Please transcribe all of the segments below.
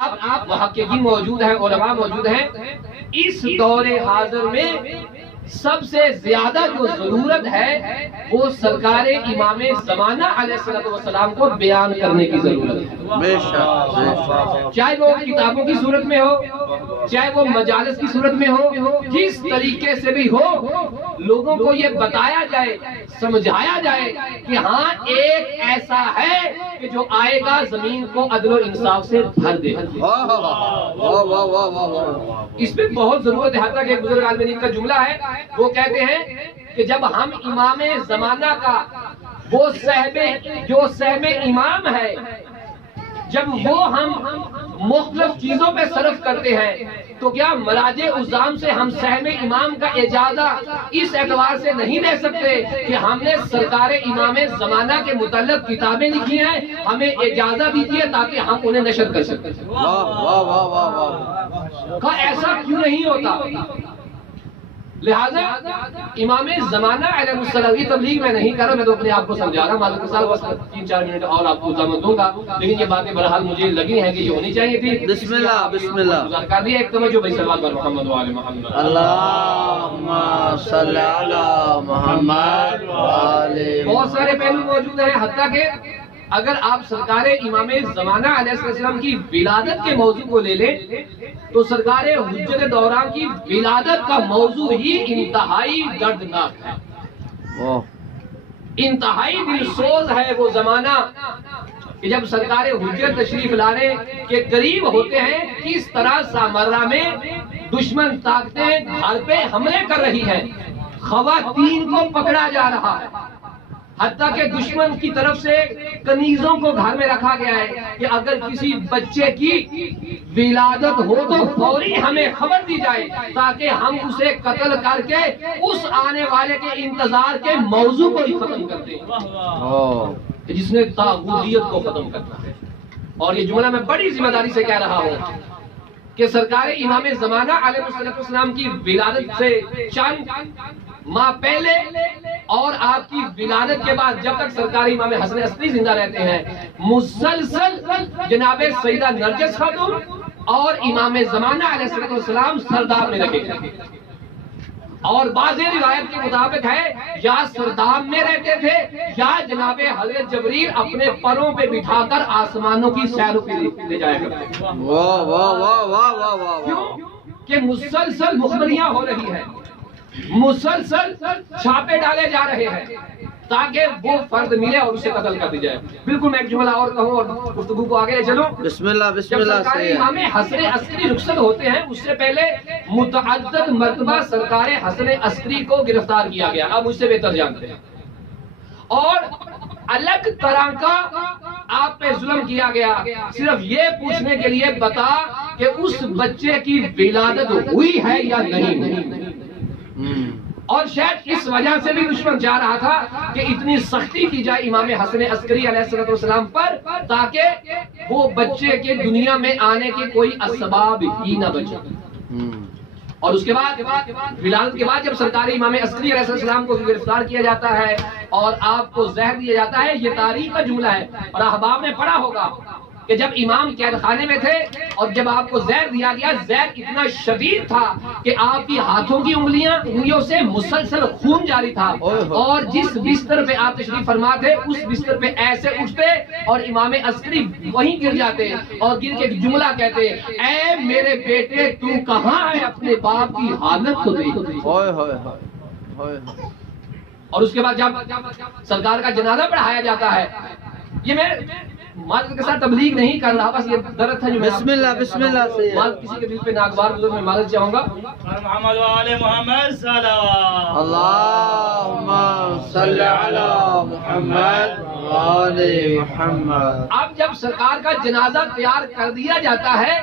آپ محققین موجود ہیں، علماء موجود ہیں، اس دور حاضر میں سب سے زیادہ جو ضرورت ہے وہ سرکار امام زمانہ علیہ السلام کو بیان کرنے کی ضرورت ہے، چاہے وہ کتابوں کی صورت میں ہو، چاہے وہ مجالس کی صورت میں ہو، جس طریقے سے بھی ہو، لوگوں کو یہ بتایا جائے، سمجھایا جائے کہ ہاں ایک ایسا ہے کہ جو آئے گا زمین کو عدل و انصاف سے بھر دے۔ اس میں بہت ضرورت ہے، حتیٰ کہ ایک بزرگ عالم دین کا جملہ ہے، وہ کہتے ہیں کہ جب ہم امام زمانہ کا وہ جو سہم امام ہے، جب وہ ہم مختلف چیزوں پہ صرف کرتے ہیں تو کیا مراجع عظام سے ہم سہم امام کا اجازہ اس اعتبار سے نہیں لے سکتے کہ ہم نے سرکار امام زمانہ کے متعلق کتابیں لکھی ہیں، ہمیں اجازت دیجیے تاکہ ہم انہیں نشر کر سکیں؟ ایسا کیوں نہیں ہوتا؟ لہذا امام زمانہ علیہ السلام کی تبلیغ میں نہیں کر رہا، میں تو اپنے آپ کو سمجھا رہا ہوں، معذرت کے ساتھ بس 3-4 منٹ اور آپ کو زحمت دوں گا، لیکن یہ باتیں بہرحال مجھے لگی ہیں کہ یہ ہونی چاہیے تھی۔ بسم اللہ بسم اللہ کر دیا ایک توجہ بھائی، صلوات پر محمد و آل محمد، اللہم صلی علی محمد و آل۔ بہت سارے پہلو موجود ہیں، حتیٰ کہ اگر آپ سرکار امام زمانہ علیہ السلام کی ولادت کے موضوع کو لے لیں تو سرکار حجت دوران کی ولادت کا موضوع ہی انتہائی دردناک ہے، انتہائی دلسوز ہے وہ زمانہ کہ جب سرکار حجت تشریف لانے کے قریب ہوتے ہیں، کس طرح سامرہ میں دشمن طاقتیں گھر پہ حملے کر رہی ہیں، خواتین کو پکڑا جا رہا ہے، حتیٰ کہ دشمن کی طرف سے کنیزوں کو گھر میں رکھا گیا ہے کہ اگر کسی بچے کی ولادت ہو تو فوری ہمیں خبر دی جائے تاکہ ہم اسے قتل کر کے اس آنے والے کے انتظار کے موضوع کو ہی ختم کر دیں جس نے طاغوتیت کو ختم کرنا ہے۔ اور یہ جملہ میں بڑی ذمہ داری سے کہہ رہا ہوں کہ سرکار امام زمانہ علیہ السلام کی ولادت سے چند ماہ پہلے اور آپ کی ولادت کے بعد جب تک سرکار امام حسن عسکری زندہ رہتے ہیں، مسلسل جناب سیدہ نرجس خاتون اور امام زمانہ علیہ السلام سرداب میں رکھے گئے، اور بعض روایت کے مطابق ہے یا سرداب میں رہتے تھے یا جناب حضرت جبریل اپنے پروں پہ بٹھا کر آسمانوں کی سیر پہ لے جایا کرتے تھے۔ کیوں کہ مسلسل مخبریاں ہو رہی ہیں، مسلسل چھاپے ڈالے جا رہے ہیں تاکہ وہ فرد ملے اور اسے قتل کر دی جائے۔ بالکل میں ایک جملہ اور کہوں اور گفتگو کو آگے لے چلوں۔ بسم اللہ بسم جب اللہ سرکار امام حسن عسکری رخصت ہوتے ہیں اس سے پہلے متعدد مرتبہ سرکار حسن عسکری کو گرفتار کیا گیا، آپ مجھ سے بہتر جانتے ہیں، اور الگ طرح کا آپ پہ ظلم کیا گیا، صرف یہ پوچھنے کے لیے بتا کہ اس بچے کی ولادت ہوئی ہے یا نہیں۔ اور شاید اس وجہ سے بھی دشمن چاہ رہا تھا کہ اتنی سختی کی جائے امام حسن عسکری علیہ السلام پر تاکہ وہ بچے کے دنیا میں آنے کے کوئی اسباب ہی نہ بچے۔ اور اس کے بعد ولادت کے بعد جب سرکار امام عسکری علیہ السلام کو گرفتار کیا جاتا ہے اور آپ کو زہر دیا جاتا ہے، یہ تاریخ کا جملہ ہے اور احباب نے پڑھا ہوگا کہ جب امام قید خانے میں تھے اور جب آپ کو زہر دیا گیا، زہر اتنا شدید تھا کہ آپ کی ہاتھوں کی انگلیوں سے مسلسل خون جاری تھا، اور جس بستر پہ آپ تشریف فرما تھے اس بستر پہ ایسے اٹھتے اور امام عسکری وہیں گر جاتے اور گر کے جملہ کہتے، اے میرے بیٹے تو کہاں ہے، اپنے باپ کی حالت تو دیکھ۔ اور اس کے بعد جب سرکار کا جنازہ پڑھایا جاتا ہے، یہ میں معذرت کے ساتھ تبلیغ نہیں کر رہا، بس یہ درد تھا جو میں بسم اللہ بسم اللہ سے کسی کے دل پہ ناگوار گزر میں معذرت چاہوں گا۔ محمد و آل محمد صلوات، اللہم صلی علی محمد و آل محمد۔ اب جب سرکار کا جنازہ تیار کر دیا جاتا ہے،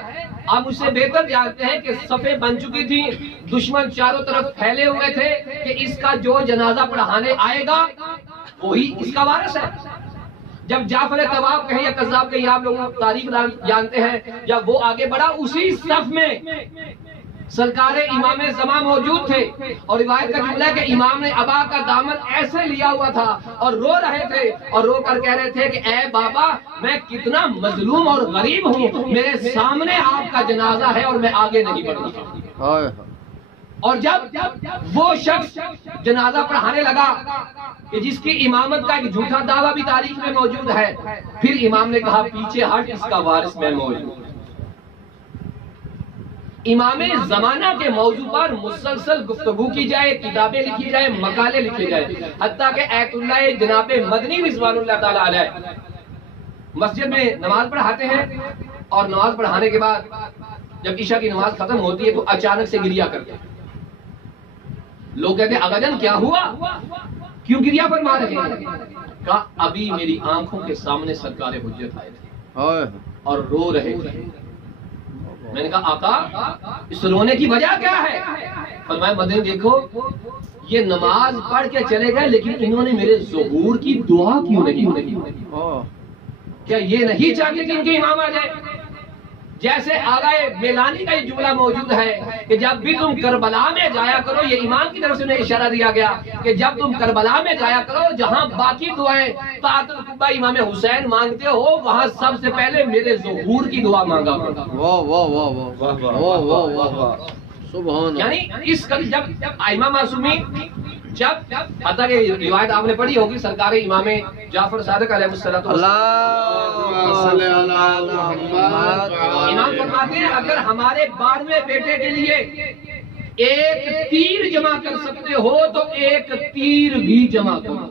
آپ مجھ سے بہتر جانتے ہیں کہ صفیں بن چکی تھی، دشمن چاروں طرف پھیلے ہوئے تھے کہ اس کا جو جنازہ پڑھانے آئے گا وہی اس کا وارث ہے۔ جب جعفر طواب کہیں یا قذاب کہیں، آپ لوگ تاریخ جانتے ہیں، جب وہ آگے بڑھا اسی صف میں سرکار امام زمان موجود تھے اور روایت کا جملہ ہے کہ امام نے ابا کا دامن ایسے لیا ہوا تھا اور رو رہے تھے اور رو کر کہہ رہے تھے کہ اے بابا میں کتنا مظلوم اور غریب ہوں، میرے سامنے آپ کا جنازہ ہے اور میں آگے نہیں بڑھ رہا۔ اور جب وہ شخص جنازہ پڑھانے لگا کہ جس کی امامت کا ایک جھوٹا دعویٰ بھی تاریخ میں موجود ہے، پھر امام نے کہا پیچھے ہٹ، اس کا وارث میں موجود۔ امام زمانہ کے موضوع پر مسلسل گفتگو کی جائے، کتابیں لکھی جائے، مقالے لکھے جائے، حتیٰ کہ ایت اللہ جناب مدنی رضوان اللہ تعالیٰ علیہ مسجد میں نماز پڑھاتے ہیں اور نماز پڑھانے کے بعد جب عشاء کی نماز ختم ہوتی ہے تو اچانک سے گریہ کرتے ہیں۔ لوگ کہتے ہیں اغاجان کیا ہوا، کیوں گریہ فرما رہے ہیں؟ کہا ابھی میری آنکھوں کے سامنے سرکار حجت آئے تھے اور رو رہے تھے۔ میں نے کہا آقا اس رونے کی وجہ کیا ہے؟ فرمایا مدنی دیکھو یہ نماز پڑھ کے چلے گئے لیکن انہوں نے میرے ظہور کی دعا کیوں نہیں؟ کیا یہ نہیں چاہتے کہ ان کے امام آ جائے؟ جیسے آغائے میلانی کا یہ جملہ موجود ہے کہ جب بھی تم کربلا میں جایا کرو، یہ امام کی طرف سے انہیں اشارہ دیا گیا کہ جب تم کربلا میں جایا کرو جہاں باقی دعائیں طاعت القبہ امام حسین مانگتے ہو وہاں سب سے پہلے میرے ظہور کی دعا مانگا کرو۔ یعنی اس کا جب ائمہ معصومین جب حتیٰ کہ روایت آپ نے پڑھی ہوگی سرکار امام جعفر صادق علیہ السلام امام فرماتے ہیں اگر ہمارے 12ویں بیٹے کے لیے ایک تیر جمع کر سکتے ہو تو ایک تیر بھی جمع کرو۔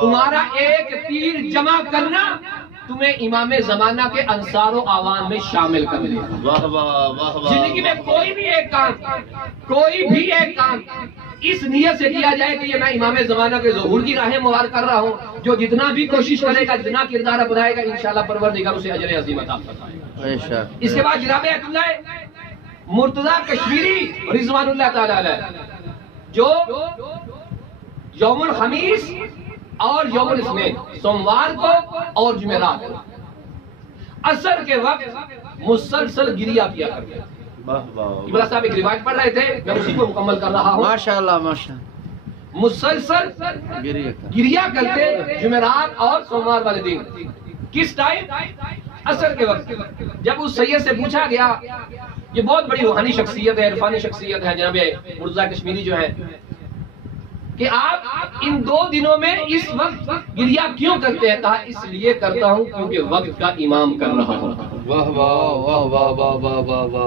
تمہارا ایک تیر جمع کرنا تمہیں امام زمانہ کے انصار و عوام میں شامل کر لے۔ زندگی میں کوئی بھی ایک کام اس نیت سے کیا جائے کہ یہ میں امام زمانہ کے ظہور کی راہیں مہار کر رہا ہوں، جو جتنا بھی کوشش کرے گا، جتنا کردار اپنائے گا، انشاءاللہ پروردگار اسے اجر عظیم عطا فرمائے گا۔ اس کے بعد جناب ایت اللہ مرتضیٰ کشمیری رضوان اللہ تعالی علیہ جو یوم الخمیس اور یوم الاثنین سوموار کو اور جمعرات کو عصر کے وقت مسلسل گریہ کیا کرتے ہیں۔ قبلہ صاحب ایک روایت پڑھ رہے تھے، میں اسی کو مکمل کر رہا ہوں۔ ماشاءاللہ ماشاءاللہ مسلسل گریہ کرتے جمعرات اور سوموار والے دن۔ کس ٹائم؟ عصر کے وقت۔ جب اس سید سے پوچھا گیا، یہ بہت بڑی روحانی شخصیت ہے، عرفانی شخصیت ہے جناب مرتضیٰ کشمیری جو ہے، کہ آپ ان 2 دنوں میں اس وقت گریہ کیوں کرتے ہیں؟ کہا اس لیے کرتا ہوں کیونکہ وقت کا امام کر رہا ہوں۔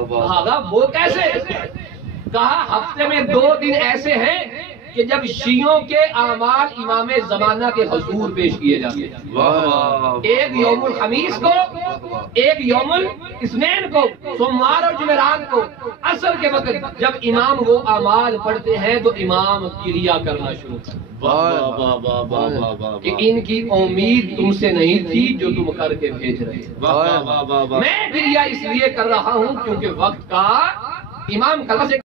کہا وہ کیسے؟ کہا ہفتے میں 2 دن ایسے ہیں کہ جب شیعوں کے اعمال امام زمانہ کے حضور پیش کیے جاتے ہیں، ایک یوم الخمیس کو، ایک یوم الاثنین کو، سوموار اور جمعرات کو عصر کے وقت جب امام وہ اعمال پڑھتے ہیں تو امام گریہ کرنا شروع کرتے ہیں کہ ان کی امید تم سے نہیں تھی جو تم کر کے بھیج رہے ہیں۔ میں گریہ اس لیے کر رہا ہوں کیونکہ وقت کا امام کل سے